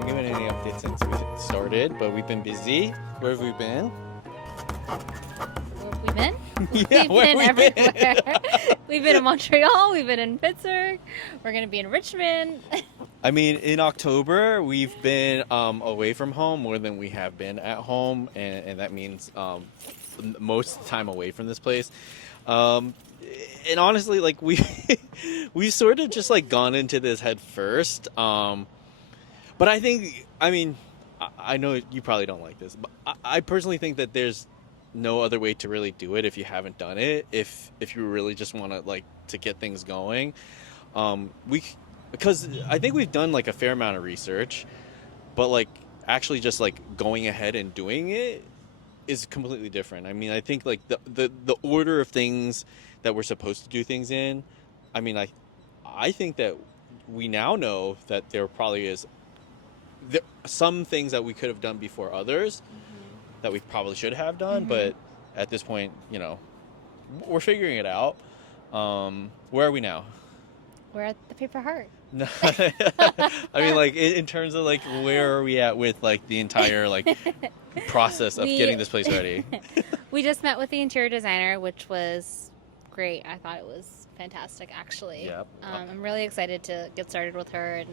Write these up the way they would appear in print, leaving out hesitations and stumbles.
haven't given any updates since we started, but we've been busy. Where have we been? Where have we been? Yeah, We've where been have we been? everywhere. We've been in Montreal. We've been in Pittsburgh. We're going to be in Richmond. I mean, in October, we've been away from home more than we have been at home, and that means most of the time away from this place. And honestly, like we've sort of just like gone into this head first. But I think, I mean, I know you probably don't like this, but I personally think that there's no other way to really do it if you haven't done it. If you really just want to like to get things going, we because I think we've done like a fair amount of research, but like actually just like going ahead and doing it is completely different. I mean, I think like the order of things that we're supposed to do things in, I mean, I think that we now know that there probably is some things that we could have done before others that we probably should have done, but at this point, you know, we're figuring it out. Where are we now? We're at the Paper Heart. No, I mean, like in terms of like where are we at with like the entire like process of getting this place ready? We just met with the interior designer, which was great. I thought it was fantastic, actually. Yep. I'm really excited to get started with her and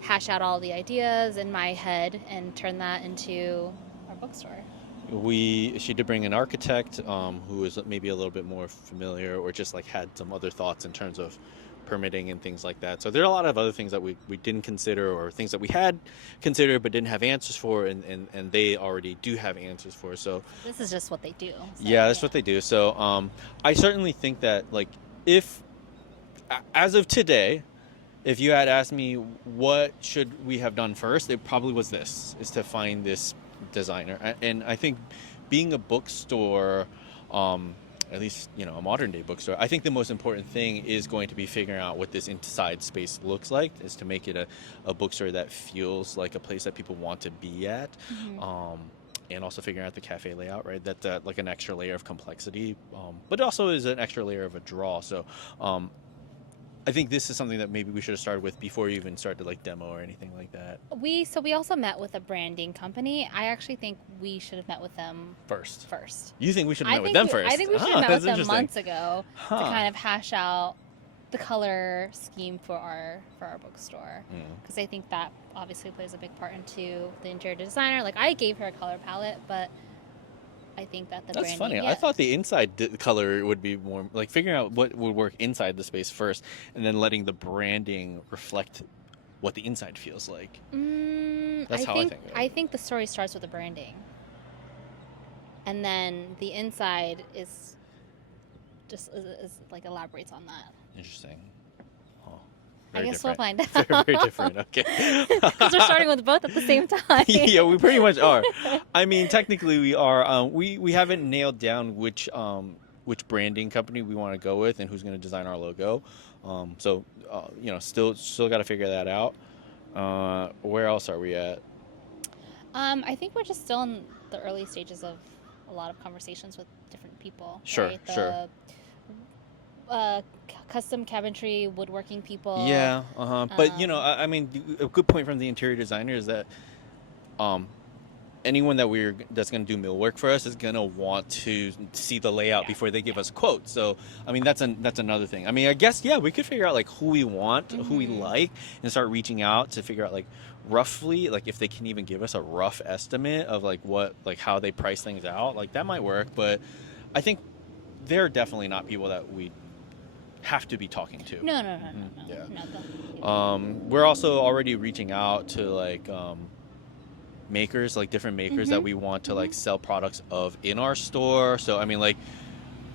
hash out all the ideas in my head and turn that into our bookstore. She did bring an architect who was maybe a little bit more familiar or just like had some other thoughts in terms of permitting and things like that. So there are a lot of other things that we didn't consider or things that we had considered but didn't have answers for, and they already do have answers for. So this is just what they do. So, yeah, that's what they do. So I certainly think that like if as of today, if you had asked me what should we have done first, it probably was this, is to find this designer. And I think being a bookstore, at least, you know, a modern day bookstore, I think the most important thing is going to be figuring out what this inside space looks like, is to make it a bookstore that feels like a place that people want to be at. And also figuring out the cafe layout, right? That like an extra layer of complexity, but it also is an extra layer of a draw. So I think this is something that maybe we should have started with before you even started like demo or anything like that. We also met with a branding company. I actually think we should have met with them first. You think we should have met with them first? I think we should have met with them months ago to kind of hash out the color scheme for our bookstore, because I think that obviously plays a big part into the interior designer. Like, I gave her a color palette, but I think that the That's branding... funny. Yeah. I thought the inside color would be more like figuring out what would work inside the space first, and then letting the branding reflect what the inside feels like. That's how I think. I think the story starts with the branding, and then the inside is just is like elaborates on that. Interesting. I guess different. we'll find out. Very, very different. Okay. Because we're starting with both at the same time. Yeah, we pretty much are. I mean, technically we are. We haven't nailed down which branding company we want to go with and who's going to design our logo. So you know, still got to figure that out. Where else are we at? I think we're just still in the early stages of a lot of conversations with different people. Sure, right? sure. Custom cabinetry, woodworking people. Yeah, but you know, I mean, a good point from the interior designer is that anyone that's going to do millwork for us is going to want to see the layout before they give us a quote. So, I mean, that's another thing. I mean, I guess, yeah, we could figure out like who we want, who we like, and start reaching out to figure out like roughly, like if they can even give us a rough estimate of like how they price things out. Like that might work, but I think they're definitely not people that we have to be talking to. No. Yeah. No. We're also already reaching out to like makers, like different makers that we want to like sell products of in our store. So I mean, like,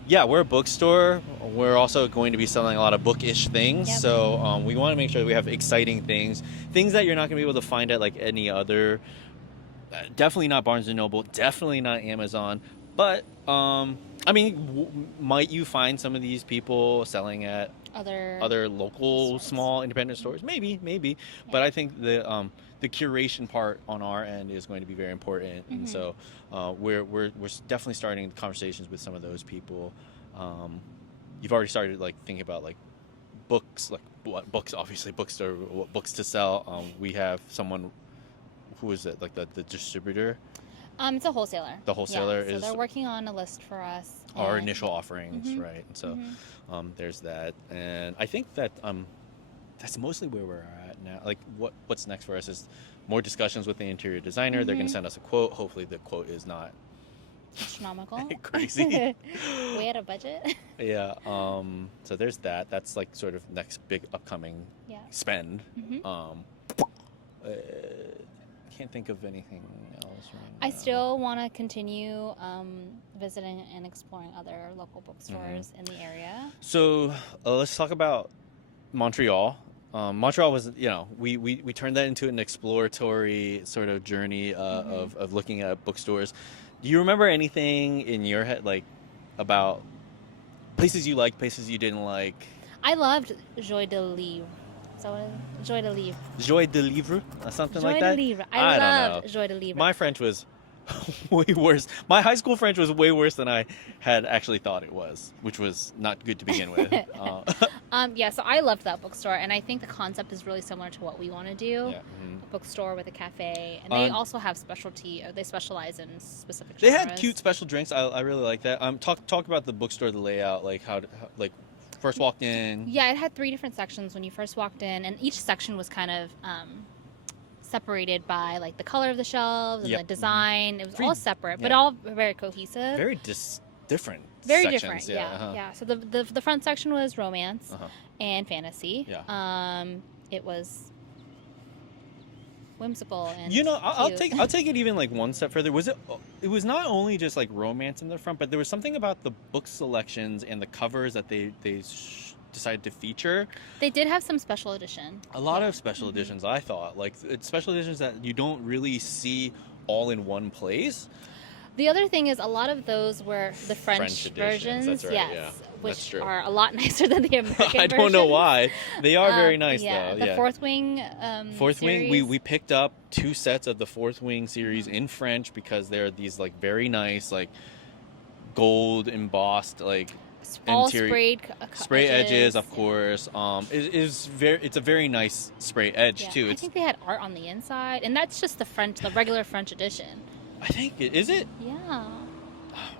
yeah, we're a bookstore. We're also going to be selling a lot of bookish things. Yep. So we want to make sure that we have exciting things that you're not going to be able to find at like any other. Definitely not Barnes and Noble. Definitely not Amazon. But I mean, might you find some of these people selling at other local small independent stores? Maybe. Yeah. But I think the curation part on our end is going to be very important, and so we're definitely starting conversations with some of those people. You've already started like thinking about like books, like what books? Obviously, bookstore, what books to sell. We have someone who is it? Like the distributor? It's a wholesaler. The wholesaler so is they're working on a list for us. our initial offerings, Mhm. right? And so there's that, and I think that that's mostly where we're at now. Like what's next for us is more discussions with the interior designer. They're going to send us a quote. Hopefully the quote is not astronomical. crazy. Way out of budget. Yeah. So there's that. That's like sort of next big upcoming spend. Can't think of anything else right now. I still want to continue visiting and exploring other local bookstores in the area. So let's talk about Montreal. Montreal was, we turned that into an exploratory sort of journey of looking at bookstores. Do you remember anything in your head, like, about places you liked, places you didn't like? I loved Joie de Livre. So Joie de Livre. Joie de Livre? Something like Joie that? de Livre. I loved don't know. Joie de Livre. My French was way worse. My high school French was way worse than I had actually thought it was, which was not good to begin with. So I loved that bookstore, and I think the concept is really similar to what we want to do. Yeah. A bookstore with a cafe, and they also have they specialize in specific genres. They had cute special drinks. I really like that. Talk about the bookstore, the layout, like how first walked in. Yeah, it had 3 different sections when you first walked in, and each section was kind of separated by like the color of the shelves and the design. It was all separate, but all very cohesive. Very different. Very sections. different. Yeah. So the front section was romance and fantasy. Yeah. It was whimsical and I'll take it even like one step further. It was not only just like romance in the front, but there was something about the book selections and the covers that they decided to feature. They did have some special edition. A lot of special editions, I thought. Like, it's special editions that you don't really see all in one place. The other thing is a lot of those were the French editions, versions, that's right, yes, which are a lot nicer than the American I don't know why. They are very nice, though. The Fourth Wing Fourth series. Wing, we picked up 2 sets of the Fourth Wing series in French because they're these, like, very nice, like, gold embossed, like, all interior spray edges, of course. It's a very nice spray edge too. I think they had art on the inside, and that's just the regular French edition. I think is it? Yeah.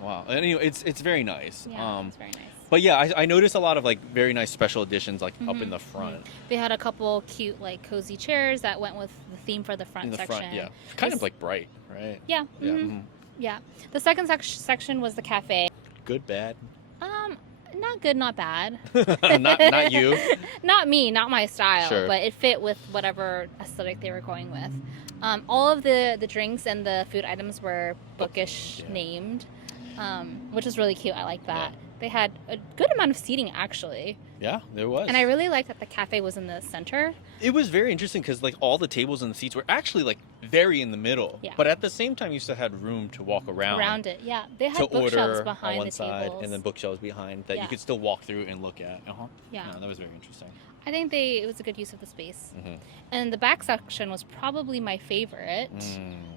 Wow. Anyway, it's very nice. Yeah, it's very nice. But yeah, I noticed a lot of like very nice special editions like up in the front. They had a couple cute like cozy chairs that went with the theme for the front section. Front, yeah. Kind of like bright, right? Yeah. Yeah. Yeah. The second section was the cafe. Good, bad. Not good, not bad. not you. Not me, not my style, Sure. but it fit with whatever aesthetic they were going with. All of the drinks and the food items were bookish named, which is really cute. I like that. Yeah. They had a good amount of seating, actually. Yeah, there was. And I really liked that the cafe was in the center. It was very interesting because like all the tables and the seats were actually like very in the middle. Yeah. But at the same time, you still had room to walk around it. Yeah, they had bookshelves behind on one the side tables, and then bookshelves behind that you could still walk through and look at. Yeah, that was very interesting. I think it was a good use of the space. And the back section was probably my favorite.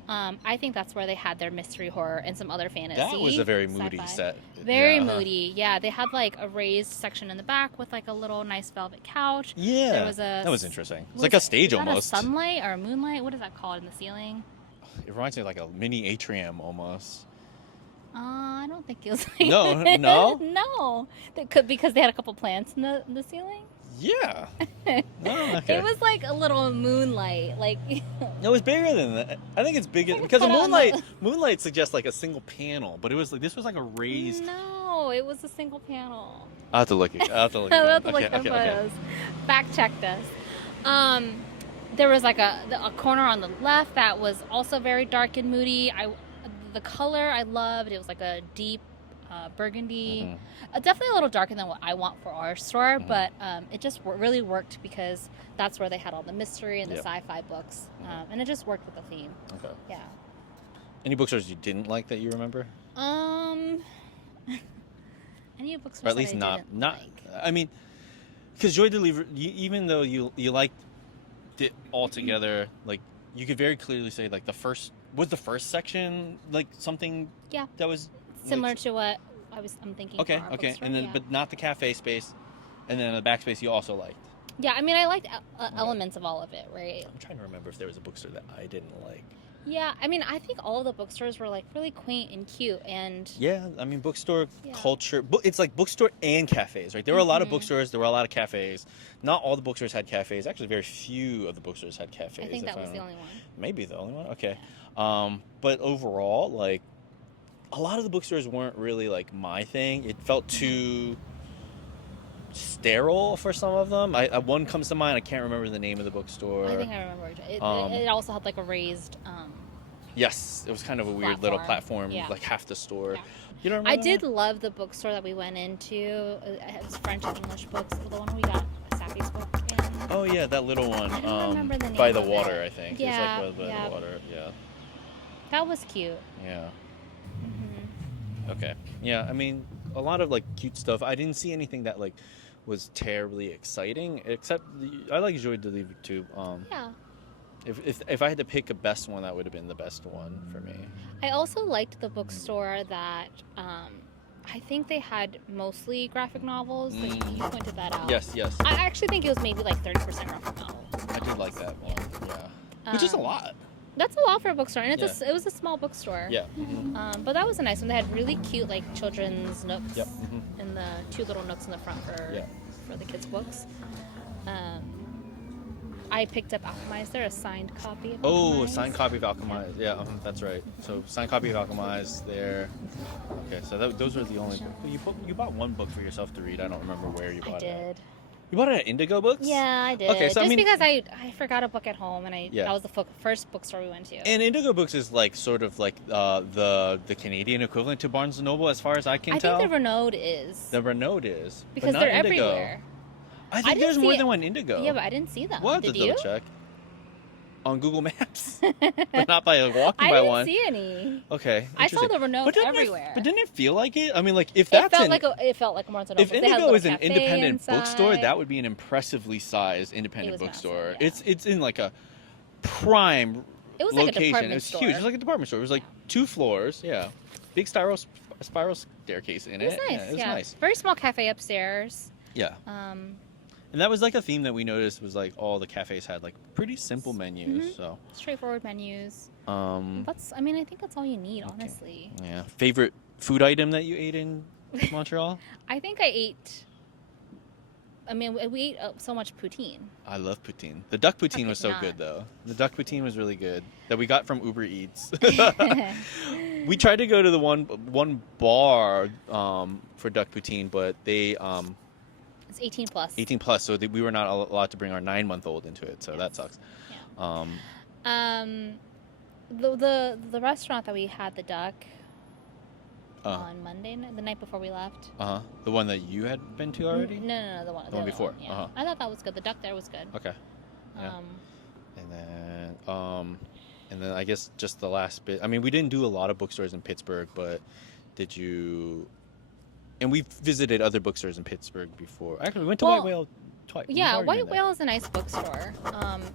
I think that's where they had their mystery horror and some other fantasy. That was a very moody sci-fi. set. Very moody. Yeah, they had like a raised section in the back with like a little nice velvet couch. Yeah, that was interesting. It's like a stage almost. A sunlight or a moonlight? What is that called in the ceiling? It reminds me of like a mini atrium almost. I don't think it was like No? No. Because they had a couple plants in the ceiling? Yeah. Oh, okay. It was like a little moonlight. Like No, it was bigger than that. I think it's bigger because the moonlight suggests like a single panel, but it was like this was like a raised. No, it was a single panel. I'll have to look at I'll have to look at the photos. Fact checked us. There was like a corner on the left that was also very dark and moody. The color I loved. It was like a deep burgundy. Definitely a little darker than what I want for our store, but it just really worked because that's where they had all the mystery and the sci-fi books, and it just worked with the theme. Okay. Yeah. Any bookstores you didn't like that you remember? Any bookstores? Or at least not. I mean, because Joie de Livre, even though you liked it all together, like you could very clearly say like the first section like something that was similar to what I'm thinking. Okay, and then but not the cafe space, and then the back space you also liked. Yeah, I mean, I liked elements of all of it, right? I'm trying to remember if there was a bookstore that I didn't like. Yeah, I mean, I think all of the bookstores were like really quaint and cute, and yeah, I mean, bookstore culture. It's like bookstore and cafes, right? There were a lot of bookstores. There were a lot of cafes. Not all the bookstores had cafes. Actually, very few of the bookstores had cafes. I think that was the only one. Maybe the only one. Okay, but overall, like, a lot of the bookstores weren't really like my thing. It felt too sterile for some of them. One comes to mind. I can't remember the name of the bookstore. I think I remember. It also had like a raised. Yes, it was kind of a weird little platform, like half the store. Yeah. You don't remember I did love the bookstore that we went into. It was French and English books. The one we got Sappy's book in. Oh yeah, that little one. I don't remember the name by the of water, it. I think. Yeah, it was like by the water. Yeah. That was cute. Yeah. Okay. Yeah, I mean, a lot of like cute stuff. I didn't see anything that like was terribly exciting, except I like Joy de Livre too. Yeah. If I had to pick a best one, that would have been the best one for me. I also liked the bookstore that I think they had mostly graphic novels. Like, you pointed that out. Yes. I actually think it was maybe like 30% graphic novels. I did like that one. Yeah. Which is a lot. That's a lot for a bookstore, and it was a small bookstore. Yeah. But that was a nice one. They had really cute like children's nooks, Yep. and the 2 little nooks in the front for the kids' books. I picked up Alchemized there, a signed copy of Alchemized. A signed copy of Alchemized. Yeah, that's right. So, signed copy of Alchemized there. Okay, so those are the only books. You bought one book for yourself to read. I don't remember where you bought it. I did. You bought it at Indigo Books? Yeah, I did. Okay, so just because I forgot a book at home, and that was the first bookstore we went to. And Indigo Books is like sort of like the Canadian equivalent to Barnes & Noble, as far as I can tell. I think the Renaud is. The Renaud is. Because they're Indigo. Everywhere. I think there's more than one Indigo. Yeah, but I didn't see them. We'll have to double check. On Google Maps. But not by walking by one. I didn't see any. Okay. I saw the Renaud everywhere. But didn't it feel like it? I mean, like, if that's it felt like a Barnes & Noble. If Indigo is an independent bookstore, that would be an impressively sized independent bookstore. Massive, It's in like a prime It was location. Like a department it was store. Huge. It was like a department store. It was like 2 floors. Yeah. Big spiral staircase in it. It was nice. Yeah, it was nice. Very small cafe upstairs. Yeah. And that was like a theme that we noticed was like all the cafes had like pretty simple menus. So straightforward menus. I think that's all you need, honestly. Yeah. Favorite food item that you ate in Montreal? I think I ate. We ate so much poutine. I love poutine. The duck poutine was so good, though. The duck poutine was really good that we got from Uber Eats. We tried to go to the one bar for duck poutine, but they it's 18 plus. 18 plus, so we were not allowed to bring our 9-month-old into it, so that sucks. Yeah. The restaurant that we had the duck on Monday night, the night before we left. The one that you had been to already? No, the one before. Yeah. I thought that was good. The duck there was good. Okay. Yeah. And then I guess just the last bit. I mean, we didn't do a lot of bookstores in Pittsburgh, but did you? And we've visited other bookstores in Pittsburgh before. Actually, we went to White Whale twice. Yeah, White Whale is a nice bookstore.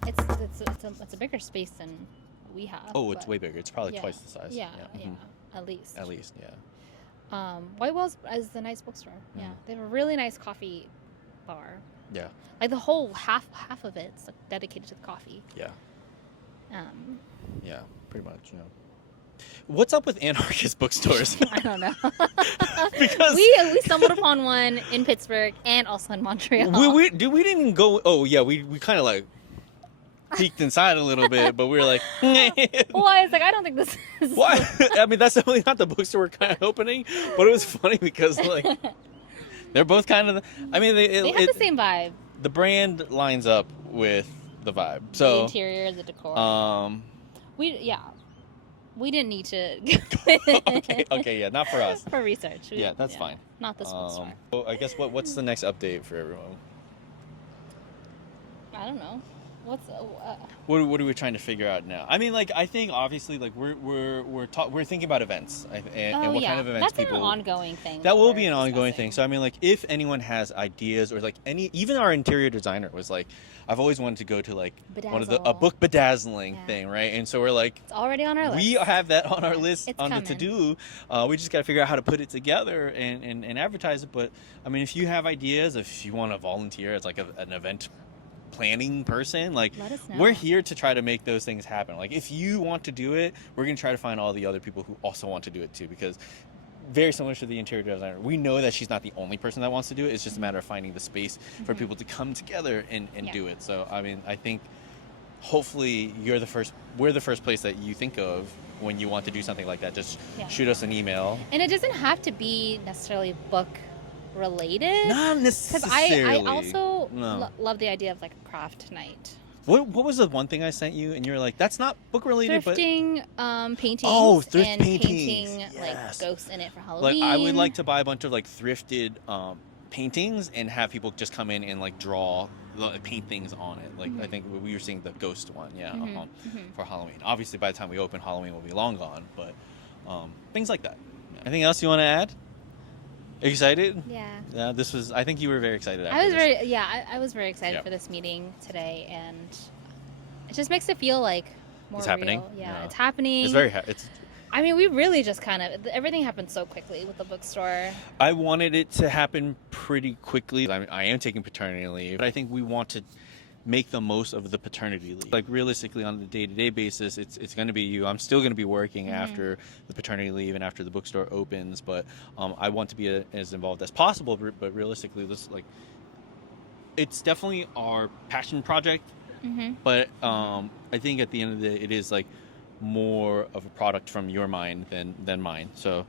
It's a bigger space than we have. Oh, it's way bigger. It's probably twice the size. Yeah, at least. At least, yeah. White Whale is a nice bookstore. Yeah, they have a really nice coffee bar. Yeah. Like the whole half of it's like dedicated to the coffee. Yeah. Yeah, pretty much. Yeah. What's up with anarchist bookstores? I don't know. Because we stumbled upon one in Pittsburgh and also in Montreal. we didn't go. Oh yeah, we kind of like peeked inside a little bit, but we were like, well, I was like, I don't think this is. Why? I mean, that's definitely not the bookstore we're kind of opening, but it was funny because like they're both kind of. I mean, they have the same vibe. The brand lines up with the vibe. So the interior, the decor. We didn't need to. okay, yeah, not for us. For research. Yeah, that's fine. Not this bookstore. So I guess what's the next update for everyone? I don't know. What are we trying to figure out now? I mean, like, I think obviously, like, we're thinking about events and what kind of events that's people. An ongoing thing. That will be an ongoing thing. So I mean, like, if anyone has ideas or like even our interior designer was like, I've always wanted to go to like a book bedazzling thing, right? And so we're like, it's already on our list. We have that on our list it's on coming. the to-do. We just got to figure out how to put it together and advertise it. But I mean, if you have ideas, if you want to volunteer as like an event planning person, like let us know. we're here to try to make those things happen. Like if you want to do it, we're gonna try to find all the other people who also want to do it too, because very similar to the interior designer, we know that she's not the only person that wants to do it. It's just a matter of finding the space for people to come together and do it. So I mean, I think hopefully we're the first place that you think of when you want to do something like that. Just shoot us an email. And it doesn't have to be necessarily book related. Not necessarily. Because I also love the idea of like a craft night. What was the one thing I sent you and you were like, that's not book related, thrifting, paintings. Oh, thrift and painting like ghosts in it for Halloween. Like I would like to buy a bunch of like thrifted paintings and have people just come in and like draw, paint things on it. Like I think we were seeing the ghost one, for Halloween. Obviously, by the time we open, Halloween will be long gone, but things like that. Anything else you want to add? Excited? Yeah. This was. I think you were very excited. I was very excited for this meeting today, and it just makes it feel like more it's happening. real. Yeah, it's happening. It's very. I mean, we really just kind of everything happened so quickly with the bookstore. I wanted it to happen pretty quickly. I am taking paternity leave, but I think we want to make the most of the paternity leave. Like realistically, on the day-to-day basis, it's going to be you. I'm still going to be working after the paternity leave and after the bookstore opens, but I want to be as involved as possible. But realistically, this it's definitely our passion project. But I think at the end of the day, it is like more of a product from your mind than mine. So.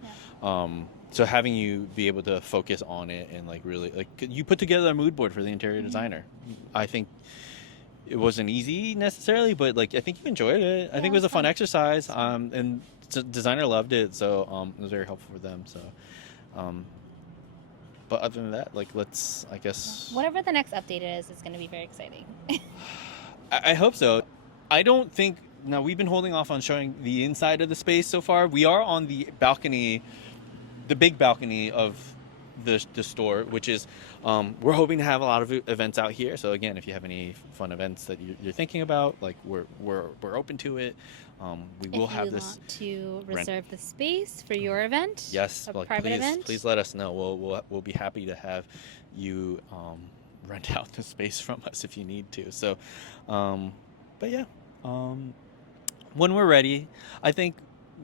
So having you be able to focus on it and like really like you put together a mood board for the interior designer. I think it wasn't easy necessarily, but like I think you enjoyed it. I think it was a fun exercise. And the designer loved it, so it was very helpful for them. So, but other than that, like I guess whatever the next update is going to be very exciting. I hope so. I don't think now we've been holding off on showing the inside of the space so far. We are on the balcony. The big balcony of the store, which is we're hoping to have a lot of events out here. So again, if you have any fun events that you're thinking about, like we're open to it. We will have this. If you want to reserve the space for your event, yes, a private event, please let us know. We'll be happy to have you rent out the space from us if you need to. So, but yeah, when we're ready, I think.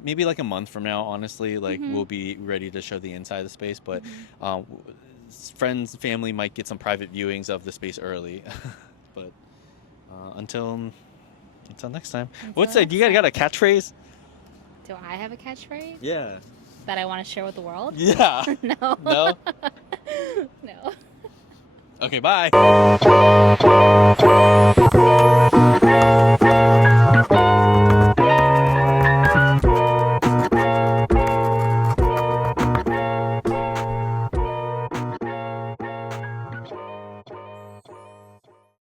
Maybe like a month from now, honestly, like we'll be ready to show the inside of the space. But friends, family might get some private viewings of the space early. But until next time. What's that? You got a catchphrase? Do I have a catchphrase? Yeah. That I want to share with the world? Yeah. No. No? No. Okay, bye.